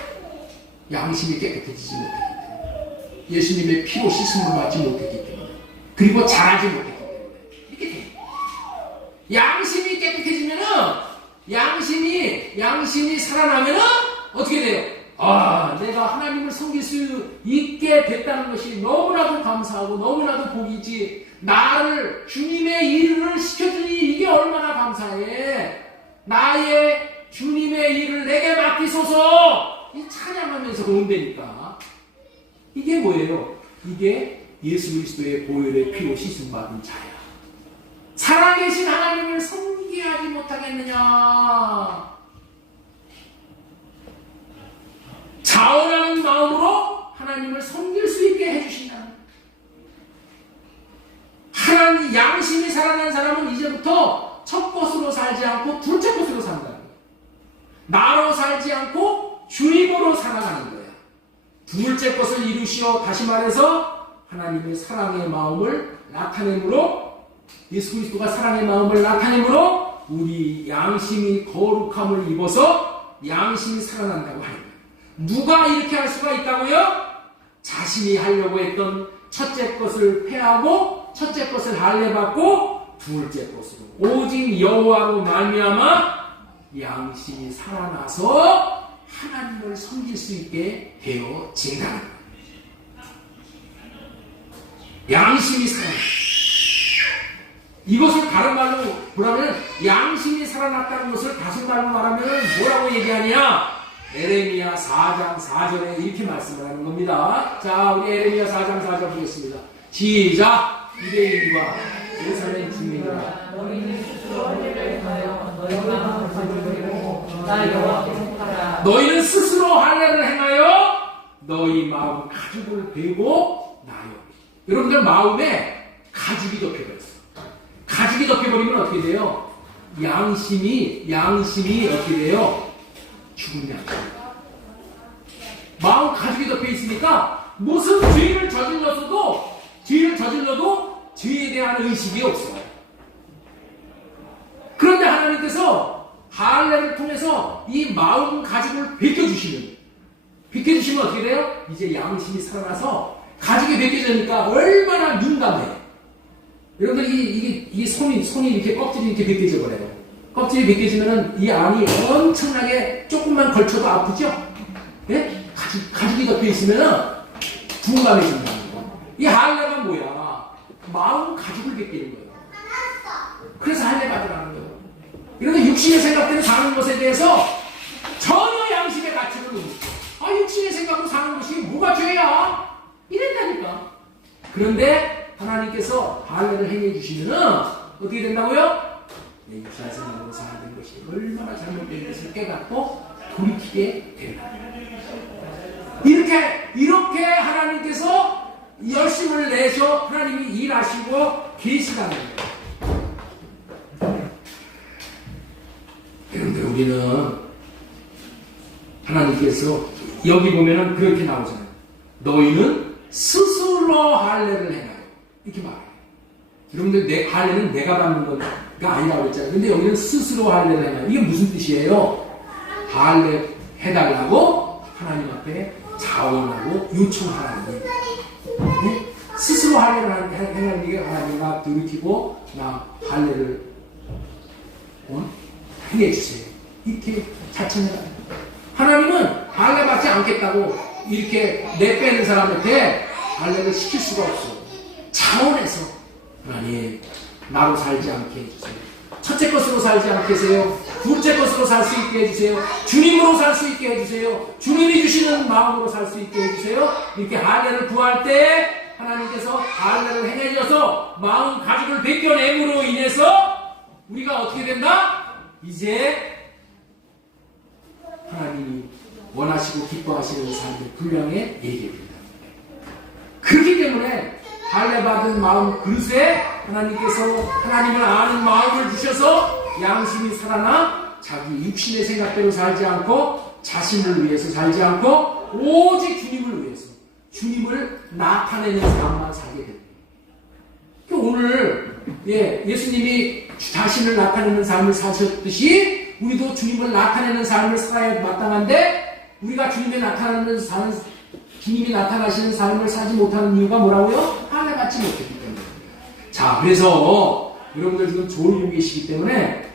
양심이 깨끗해지지 못했기 때문에. 예수님의 피로 씻음을 받지 못했기 때문에. 그리고 잘하지 못했기 때문에. 이렇게 됩니다. 양심이 깨끗해지면은, 양심이 살아나면은, 어떻게 돼요? 아, 내가 하나님을 섬길 수 있게 됐다는 것이 너무나도 감사하고 너무나도 복이지. 나를 주님의 일을 시켜주니 이게 얼마나 감사해. 나의 주님의 일을 내게 맡기소서. 이 찬양하면서 그런다니까. 이게 뭐예요? 이게 예수 그리스도의 보혈의 피로 씻음 받은 자야. 살아계신 하나님을 섬기게 하지 못하겠느냐? 자원하는 마음으로 하나님을 섬길 수 있게 해주신다. 하나님 양심이 살아난 사람은 이제부터 첫 것으로 살지 않고 둘째 것으로 산다. 나로 살지 않고 주님으로 살아가는 거야. 둘째 것을 이루시어 다시 말해서 하나님의 사랑의 마음을 나타내므로 예수 그리스도가 사랑의 마음을 나타내므로 우리 양심이 거룩함을 입어서 양심이 살아난다고 하는 거예요. 누가 이렇게 할 수가 있다고요? 자신이 하려고 했던 첫째 것을 패하고 첫째 것을 할례받고 둘째 것으로 오직 여호와로 말미암아 양심이 살아나서 하나님을 섬길 수 있게 되어진다는 거예요. 양심이 살아나. 이것을 다른 말로 뭐라면 양심이 살아났다는 것을 다른 말로 말하면 뭐라고 얘기하냐? 에레미야 4장 4절에 이렇게 말씀을 하는 겁니다. 자, 우리 에레미야 4장 4절 보겠습니다. 시작! 유대인과 예루살렘 주민이라 너희는 스스로 할례를 행하여 너희 마음을 가지고 나 여호와께 속하라. 너희는 스스로 할례를 행하여 너희 마음 가죽을 베고 나요. 여러분들 마음에 가죽이 덮여버렸어. 가죽이 덮여버리면 어떻게 돼요? 양심이 어떻게 돼요? 죽은 양심. 마음 가죽이 덮여 있으니까 무슨 죄를 저질러도 죄에 대한 의식이 없어요. 그런데 하나님께서 할례를 통해서 이 마음 가죽을 벗겨주시면 어떻게 돼요? 이제 양심이 살아나서 가죽이 벗겨지니까 얼마나 민감해. 여러분들 이 손이 이렇게 껍질이 이렇게 벗겨져 버려요. 껍질이 벗겨지면은 이 안이 엄청나게 조금만 걸쳐도 아프죠? 네? 가죽이 덮여 있으면은 둔감해진다는 거. 이 할례가 뭐야? 마음 가죽을 벗기는 거예요. 그래서 할례 받으라는 거예요. 이런데 육신의 생각대로 사는 것에 대해서 전혀 양심의 가치를 모르고, 육신의 생각으로 사는 것이 뭐가 죄야? 이랬다니까. 그런데 하나님께서 할례를 행해 주시면은 어떻게 된다고요? 내 육신의 생각으로 사는 것이 얼마나 잘못된 것을 깨닫고 돌이키게 된다. 이렇게 하나님께서 열심을 내셔 하나님이 일하시고 계시다는 거예요. 그런데 우리는 하나님께서 여기 보면은 그렇게 나오잖아요. 너희는 스스로 할례를 행하여. 이렇게 말해요. 여러분들 할례는 내가 받는 거가 아니라고 했잖아요. 근데 여기는 스스로 할례를 행하여. 이게 무슨 뜻이에요? 할례 해달라고 하나님 앞에 자원하고 요청하라는 거예요. 네? 스스로 할례를 행하는 게 하나님 나 돌이키고 나 할례를 행해주세요. 이렇게 자청해라. 하나님은 할례 받지 않겠다고 이렇게 내빼는 사람한테 할례를 시킬 수가 없어요. 자원해서 하나님 나로 살지 않게 해주세요. 첫째 것으로 살지 않게 해주세요. 둘째 것으로 살 수 있게 해주세요. 주님으로 살 수 있게 해주세요. 주님이 주시는 마음으로 살 수 있게 해주세요. 이렇게 할례를 구할 때 하나님께서 할례를 행해줘서 마음 가죽을 벗겨냄으로 인해서 우리가 어떻게 된다? 이제 하나님이 원하시고 기뻐하시는 삶의 분량에 얘기합니다. 그렇기 때문에 할례 받은 마음 그릇에 하나님께서 하나님을 아는 마음을 주셔서 양심이 살아나 자기 육신의 생각대로 살지 않고 자신을 위해서 살지 않고 오직 주님을 위해서 주님을 나타내는 삶만 살게 됩니다. 오늘 예수님이 자신을 나타내는 삶을 사셨듯이 우리도 주님을 나타내는 삶을 살아야 마땅한데 우리가 주님이 나타나시는 삶을 살지 못하는 이유가 뭐라고요? 하나같이 못했기 때문에. 자, 그래서 여러분들 지금 좋은 계시기 때문에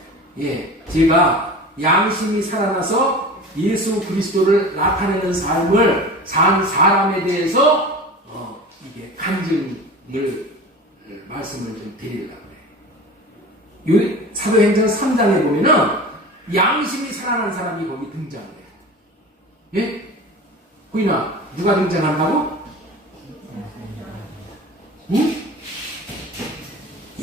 제가 양심이 살아나서 예수 그리스도를 나타내는 삶을 산 사람에 대해서 이게 간증을 말씀을 좀 드리려고 해요. 사도행전 3장에 보면은 양심이 살아난 사람이 거기 등장해요. 예? 호인아, 누가 등장한다고? 응?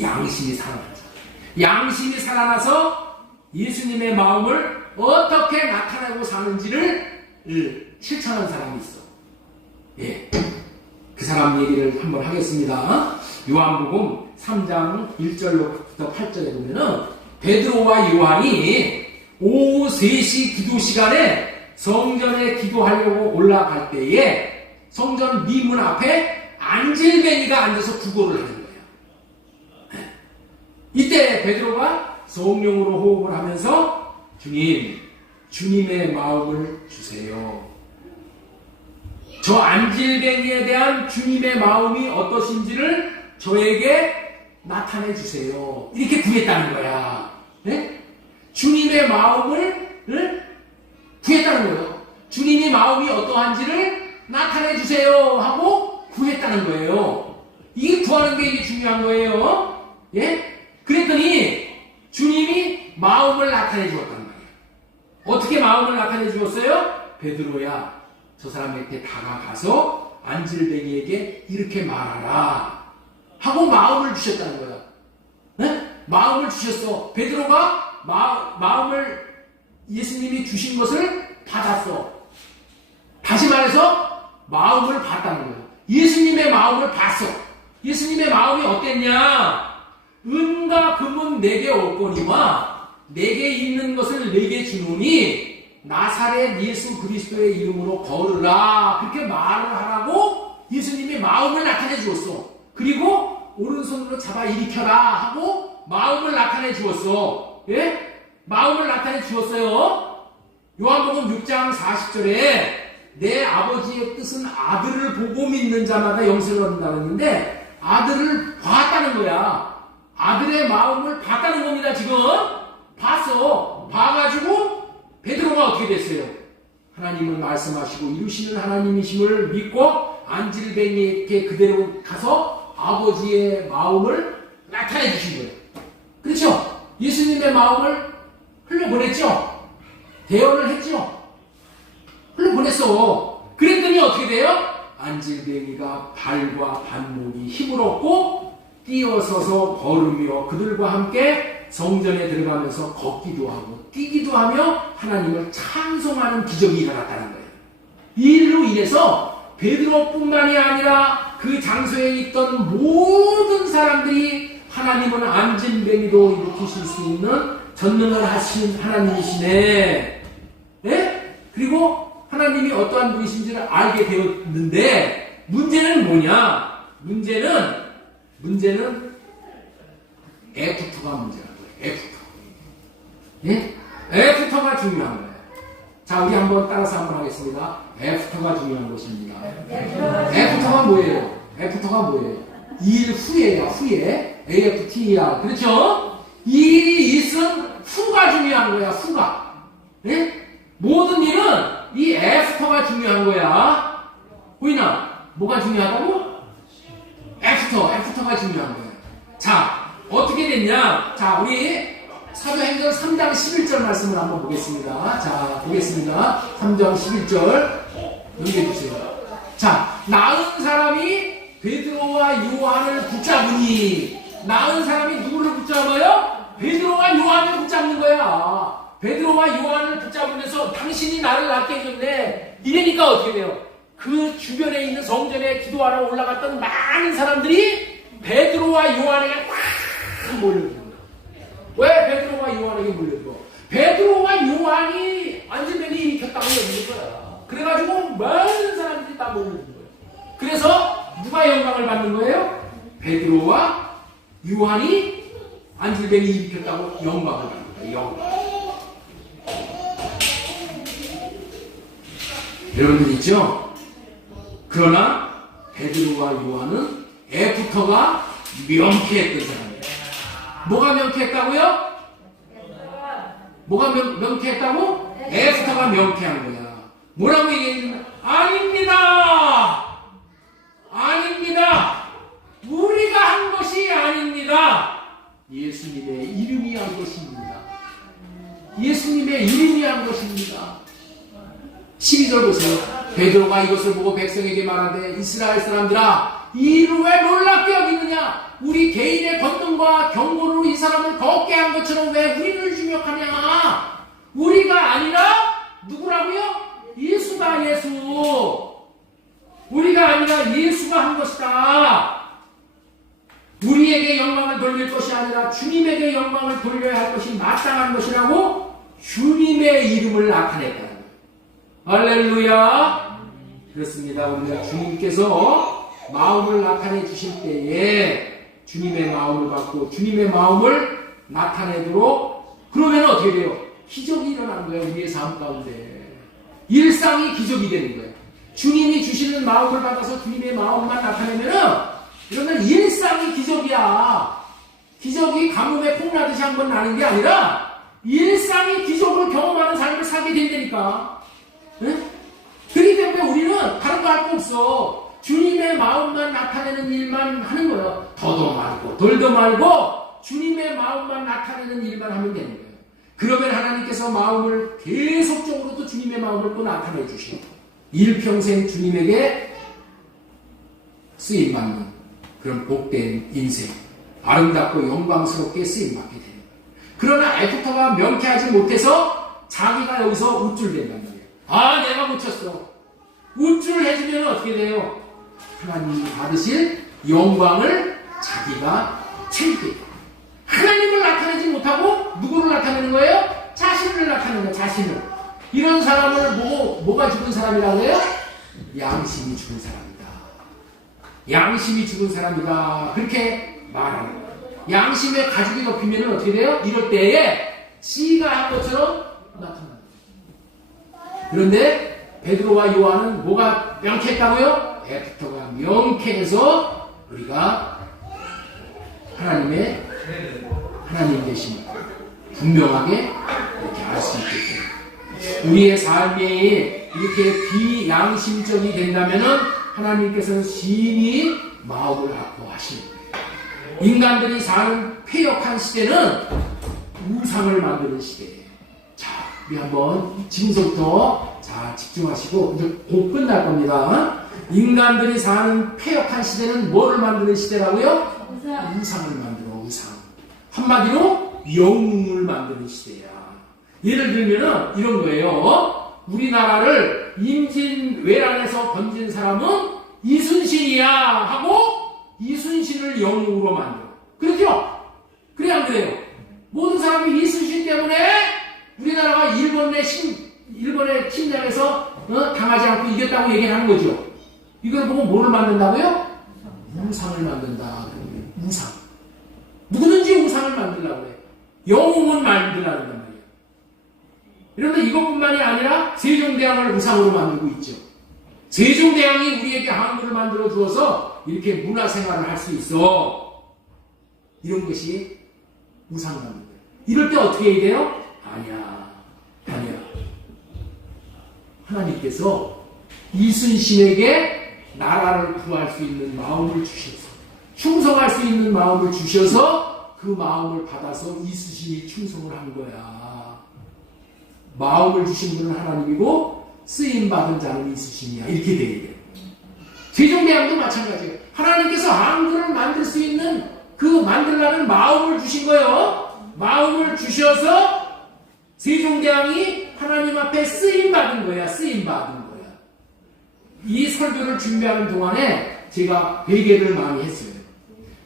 양심이 살아난 사람. 양심이 살아나서 예수님의 마음을 어떻게 나타내고 사는지를 실천한 사람이 있어. 예. 그 사람 얘기를 한번 하겠습니다. 요한복음 3장 1절부터 8절에 보면은 베드로와 요한이 오후 3시 기도 시간에 성전에 기도하려고 올라갈 때에 성전 미문 앞에 안질뱅이가 앉아서 구걸을 하는 거예요. 이때 베드로가 성령으로 호흡을 하면서 주님의 마음을 주세요. 저 안질뱅이에 대한 주님의 마음이 어떠신지를 저에게 나타내 주세요. 이렇게 구했다는 거야. 네? 주님의 마음을 구했다는 거예요. 주님의 마음이 어떠한지를 나타내 주세요 하고 구했다는 거예요. 이게 구하는 게 이게 중요한 거예요. 예? 그랬더니 주님이 마음을 나타내 주었단 말이에요. 어떻게 마음을 나타내 주었어요? 베드로야, 저 사람에게 다가가서 안질뱅이에게 이렇게 말하라 하고 마음을 주셨다는 거야. 네? 마음을 주셨어. 베드로가 마음을 예수님이 주신 것을 받았어. 다시 말해서 마음을 봤다는 거야. 예수님의 마음을 봤어. 예수님의 마음이 어땠냐? 은과 금은 내게 없거니와 내게 있는 것을 내게 주노니 나사렛 예수 그리스도의 이름으로 걸으라. 그렇게 말을 하라고 예수님이 마음을 나타내 주었어. 그리고 오른손으로 잡아 일으켜라 하고 마음을 나타내 주었어. 예? 마음을 나타내 주었어요. 요한복음 6장 40절에 내 아버지의 뜻은 아들을 보고 믿는 자마다 영생을 얻는다고 했는데 아들을 봤다는 거야. 아들의 마음을 봤다는 겁니다. 지금 봤어. 봐가지고 베드로가 어떻게 됐어요? 하나님을 말씀하시고 이루시는 하나님이심을 믿고 안질뱅이에게 그대로 가서 아버지의 마음을 나타내 주신 거예요. 그렇죠? 예수님의 마음을 흘려보냈죠? 대언을 했죠? 흘려보냈어. 그랬더니 어떻게 돼요? 안질뱅이가 발과 발목이 힘을 얻고 뛰어서서 걸으며 그들과 함께 성전에 들어가면서 걷기도 하고 뛰기도 하며 하나님을 찬송하는 기적이 일어났다는 거예요. 이 일로 인해서 베드로뿐만이 아니라 그 장소에 있던 모든 사람들이 하나님은 안진뱅이도 일으키실 수 있는 전능을 하신 하나님이시네. 예? 그리고 하나님이 어떠한 분이신지를 알게 되었는데 문제는 뭐냐? 문제는 애프터가 문제라는 거예요. 애프터. 예? 애프터가 중요한 거예요. 자, 우리 한번 따라서 한번 하겠습니다. 애프터가 중요한 것입니다. 애프터가 뭐예요? 애프터가 뭐예요? 일 후에야, 후에. AFT야. 그렇죠? 일이 있은 후가 중요한 거야, 후가. 예? 모든 일은 이 애프터가 중요한 거야. 보이나? 뭐가 중요하다고? 애프터가 중요한 거예요. 자, 어떻게 됐냐? 자, 우리 사도행전 3장 11절 말씀을 한번 보겠습니다. 자, 보겠습니다. 3장 11절 넘겨주세요. 자, 나은 사람이 베드로와 요한을 붙잡으니, 나은 사람이 누구를 붙잡아요? 베드로와 요한을 붙잡는 거야. 베드로와 요한을 붙잡으면서 당신이 나를 낫게 해줬네. 이러니까 어떻게 돼요? 그 주변에 있는 성전에 기도하러 올라갔던 많은 사람들이 베드로와 요한에게 확 몰려들어. 왜 베드로와 요한에게 몰려들어? 베드로와 요한이 안진뱅이 일으켰다고 얘기하는 거야. 그래가지고 많은 사람들이 다 몰려든 거예요. 그래서 누가 영광을 받는 거예요? 베드로와 요한이 안진뱅이 일으켰다고 영광을 받는 거예요. 영광. 여러분들 있죠? 그러나 베드로와 요한은 애프터가 명쾌했던 사람이에요. 뭐가 명쾌했다고요? 뭐가 명쾌했다고? 애프터가 명쾌한 거야. 뭐라고 얘기했냐? 아닙니다. 아닙니다. 우리가 한 것이 아닙니다. 예수님의 이름이 한 것입니다. 예수님의 이름이 한 것입니다. 12절 보세요. 베드로가 이것을 보고 백성에게 말하되 이스라엘 사람들아 이 일을 왜 놀랍게 여기느냐? 우리 개인의 권능과 경고로 이 사람을 걷게 한 것처럼 왜 우리를 주목하냐? 우리가 아니라 누구라고요? 예수다. 예수. 우리가 아니라 예수가 한 것이다. 우리에게 영광을 돌릴 것이 아니라 주님에게 영광을 돌려야 할 것이 마땅한 것이라고 주님의 이름을 나타냈다. 할렐루야. 그렇습니다. 우리가 주님께서 마음을 나타내 주실 때에 주님의 마음을 받고 주님의 마음을 나타내도록 그러면 어떻게 돼요? 기적이 일어나는 거예요. 우리의 삶 가운데 일상이 기적이 되는 거예요. 주님이 주시는 마음을 받아서 주님의 마음만 나타내면은 이러면 일상이 기적이야. 기적이 가뭄에 콩나듯이 한번 나는 게 아니라 일상이 기적을 경험하는 삶을 살게 된다니까. 응? 그렇기 때문에 우리는 다른 거 할 거 없어. 주님의 마음만 나타내는 일만 하는 거예요. 더도 말고 덜도 말고 주님의 마음만 나타내는 일만 하면 되는 거예요. 그러면 하나님께서 마음을 계속적으로 또 주님의 마음을 또 나타내 주시고 일평생 주님에게 쓰임받는 그런 복된 인생, 아름답고 영광스럽게 쓰임받게 되는 거예요. 그러나 애프터가 명쾌하지 못해서 자기가 여기서 우쭐댄단 말이에요. 아, 내가 고쳤어. 우쭐해지면 어떻게 돼요? 하나님이 받으실 영광을 자기가 챙기게 돼요. 하나님을 나타내지 못하고 누구를 나타내는 거예요? 자신을 나타내는 거예요. 자신을. 이런 사람을 뭐가 죽은 사람이라고 해요? 양심이 죽은 사람이다. 양심이 죽은 사람이다. 그렇게 말하는 거예요. 양심의 가죽이 덮이면 어떻게 돼요? 이럴 때에 지가 한 것처럼 나타납니다. 그런데 베드로와 요한은 뭐가 명쾌했다고요? 애프터가 명쾌해서 우리가 하나님 되심을 분명하게 이렇게 알 수 있겠죠. 우리의 삶이 이렇게 비양심적이 된다면은 하나님께서는 심히 마음을 아파하시는 거예요. 인간들이 사는 폐역한 시대는 우상을 만드는 시대예요. 자, 우리 한번 지금부터 자 집중하시고 이제 곧 끝날 겁니다. 인간들이 사는 폐역한 시대는 뭐를 만드는 시대라고요? 우상을 만들어. 우상. 한마디로 영웅을 만드는 시대야. 예를 들면은 이런 거예요. 우리나라를 임진왜란에서 건진 사람은 이순신이야 하고 이순신을 영웅으로 만들어. 그렇죠? 그래 안 그래요? 모든 사람이 이순신 때문에 우리나라가 일본의 침략에서 당하지 않고 이겼다고 얘기를 하는 거죠. 이걸 보고 뭐를 만든다고요? 우상을 만든다. 우상. 누구든지 우상을 만들려고 해요. 영웅은 만들라는 말이에요. 그런데 이것뿐만이 아니라 세종대왕을 우상으로 만들고 있죠. 세종대왕이 우리에게 한글을 만들어 주어서 이렇게 문화생활을 할 수 있어. 이런 것이 우상을 만든 거예요. 이럴 때 어떻게 해야 돼요? 아니야. 하나님께서 이순신에게 나라를 구할 수 있는 마음을 주셔서 충성할 수 있는 마음을 주셔서 그 마음을 받아서 이순신이 충성을 한 거야. 마음을 주신 분은 하나님이고 쓰임받은 자는 이순신이야. 이렇게 돼야 돼요. 세종대왕도 마찬가지예요. 하나님께서 한글을 만들 수 있는 그 만들라는 마음을 주신 거예요. 마음을 주셔서 세종대왕이 하나님 앞에 쓰임받은 거야. 쓰임받은 거야. 이 설교를 준비하는 동안에 제가 회개를 많이 했어요.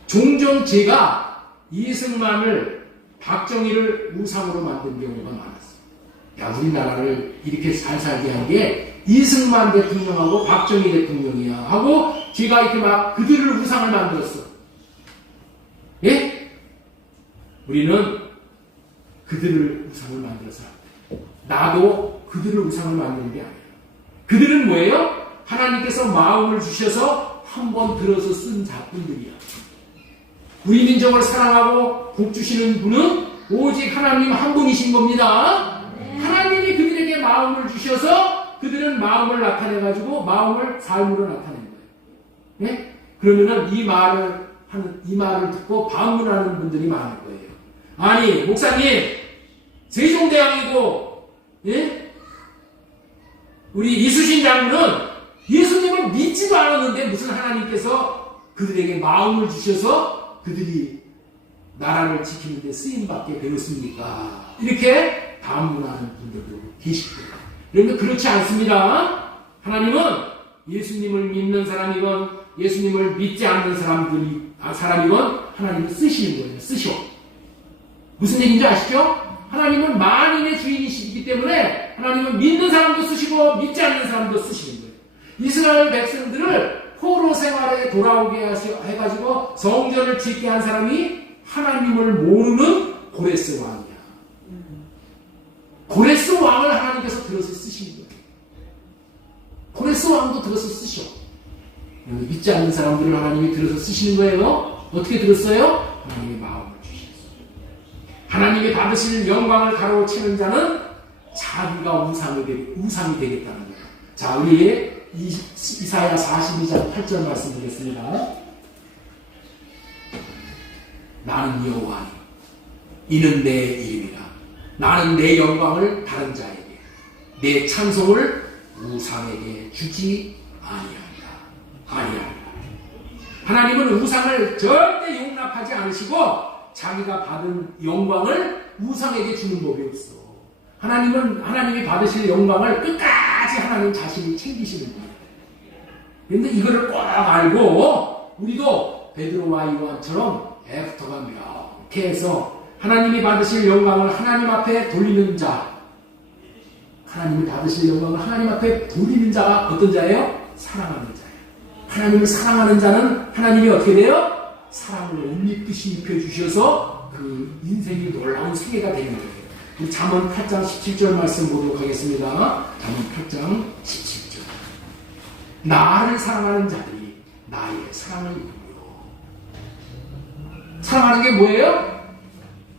종종 제가 이승만을 박정희를 우상으로 만든 경우가 많았어요. 야, 우리나라를 이렇게 잘 살게 한 게 이승만 대통령하고 박정희 대통령이야 하고 제가 이렇게 막 그들을 우상을 만들었어. 예? 우리는 그들을 우상을 만들어서 나도 그들을 우상을 만드는 게 아니에요. 그들은 뭐예요? 하나님께서 마음을 주셔서 한번 들어서 쓴 자꾼들이야. 우리 민족을 사랑하고 복 주시는 분은 오직 하나님 한 분이신 겁니다. 하나님이 그들에게 마음을 주셔서 그들은 마음을 나타내가지고 마음을 삶으로 나타낸 거예요. 네? 그러면은 이 말을 듣고 반문하는 분들이 많을 거예요. 아니, 목사님, 세종대왕이고, 예? 우리 이수신 장군은 예수님을 믿지도 않았는데 무슨 하나님께서 그들에게 마음을 주셔서 그들이 나라를 지키는 데 쓰임받게 되었습니까? 이렇게 반문하는 분들도 계시고. 그런데 그렇지 않습니다. 하나님은 예수님을 믿는 사람이건 예수님을 믿지 않는 사람이건 하나님을 쓰시는 거예요. 쓰셔. 무슨 얘기인지 아시죠? 하나님은 만인의 주인이시기 때문에 하나님은 믿는 사람도 쓰시고 믿지 않는 사람도 쓰시는 거예요. 이스라엘 백성들을 포로 생활에 돌아오게 해가지고 성전을 짓게 한 사람이 하나님을 모르는 고레스 왕이야. 고레스 왕을 하나님께서 들어서 쓰시는 거예요. 고레스 왕도 들어서 쓰셔. 믿지 않는 사람들을 하나님이 들어서 쓰시는 거예요. 어떻게 들었어요? 하나님의 마음을 주셨어요. 하나님이 받으실 영광을 가로채는 자는 자기가 우상이 되겠다는 거예요. 자, 우리 이사야 42장 8절 말씀드리겠습니다. 나는 여호와니 이는 내 이름이라. 나는 내 영광을 다른 자에게 내 찬송을 우상에게 주지 아니하리라. 하나님은 우상을 절대 용납하지 않으시고 자기가 받은 영광을 우상에게 주는 법이 없어. 하나님이 받으실 영광을 끝까지 하나님 자신이 챙기시는 거예요. 그런데 이거를 꼭 알고 우리도 베드로와 요한처럼 애프터가 명쾌해서 하나님이 받으실 영광을 하나님 앞에 돌리는 자, 하나님이 받으실 영광을 하나님 앞에 돌리는 자가 어떤 자예요? 사랑하는 자예요. 하나님을 사랑하는 자는 하나님이 어떻게 돼요? 사랑을 옷 입듯이 입혀주셔서 그 인생이 놀라운 생애가 되는 거예요. 우리 잠언 8장 17절 말씀 보도록 하겠습니다. 잠언 8장 17절. 나를 사랑하는 자들이 나의 사랑을 입으며. 사랑하는 게 뭐예요?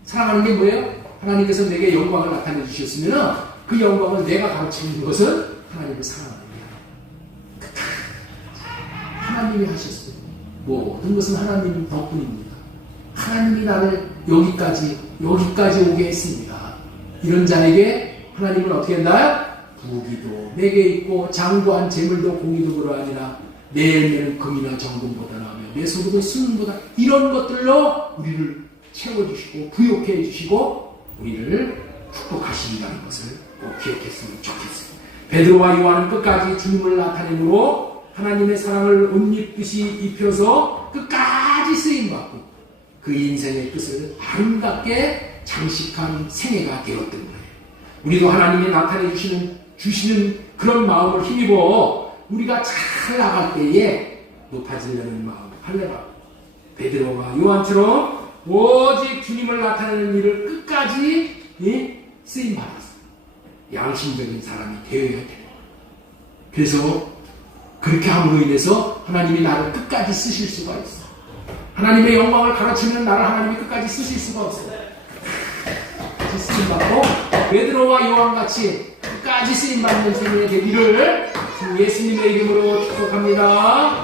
사랑하는 게 뭐예요? 하나님께서 내게 영광을 나타내 주셨으면 그 영광을 내가 가르치는 것은 하나님을 사랑하는 거야. 하나님이 하셨어요. 모든 것은 하나님 덕분입니다. 하나님이 나를 여기까지 오게 했습니다. 이런 자에게 하나님은 어떻게 한다? 부귀도 내게 있고 장구한 재물도 공의도 그러하니라. 내 열매는 금이나 정금보다 나으며 내 소득은 수능보다, 이런 것들로 우리를 채워주시고 부욕해 주시고 우리를 축복하신다는 것을 꼭 기억했으면 좋겠습니다. 베드로와 요한은 끝까지 주님을 나타내므로 하나님의 사랑을 옷 입듯이 입혀서 끝까지 쓰임받고 그 인생의 끝을 아름답게 장식한 생애가 되었던 거예요. 우리도 하나님이 나타내 주시는 그런 마음을 힘입어 우리가 잘 나갈 때에 높아지려는 마음, 할례라 베드로와 요한처럼 오직 주님을 나타내는 일을 끝까지 쓰임받았어요. 양심적인 사람이 되어야 돼요. 그래서 그렇게 함으로 인해서 하나님이 나를 끝까지 쓰실 수가 있어. 하나님의 영광을 가르치는 나를 하나님이 끝까지 쓰실 수가 없어요. 끝까지 쓰임받고 베드로와 요한같이 끝까지 쓰임받는 생명의 되기를 예수님의 이름으로 축복합니다.